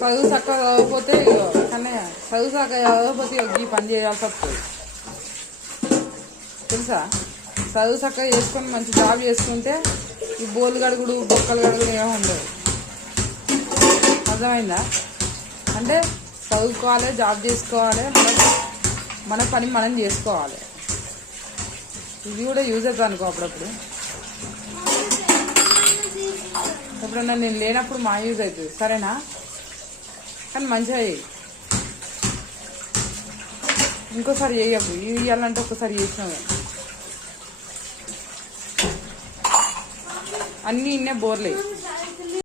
చదువు చక్కగా చదవకపోతే కన్నయ్య చదువు చక్కగా చదవకపోతే ఈ పని చేయాల్సి వస్తుంది తెలుసా. చదువు చక్కగా చేసుకొని మంచి జాబ్ చేసుకుంటే ఈ బోలు గడుగుడు బొక్కలు గడుగుడు ఏమో ఉండదు. అర్థమైందా? అంటే చదువుకోవాలి, జాబ్ చేసుకోవాలి, మన పని మనం చేసుకోవాలి. ఇది కూడా యూజ్ అవుతుంది అనుకో అప్పుడప్పుడు. ఎప్పుడన్నా నేను లేనప్పుడు మా యూజ్ అవుతుంది. సరేనా? కానీ మంచిగా చేయి. ఇంకోసారి చేయకు. ఇవ్వాలంటే ఒక్కసారి చేసినావు అన్నీ ఇన్నే బోర్లే.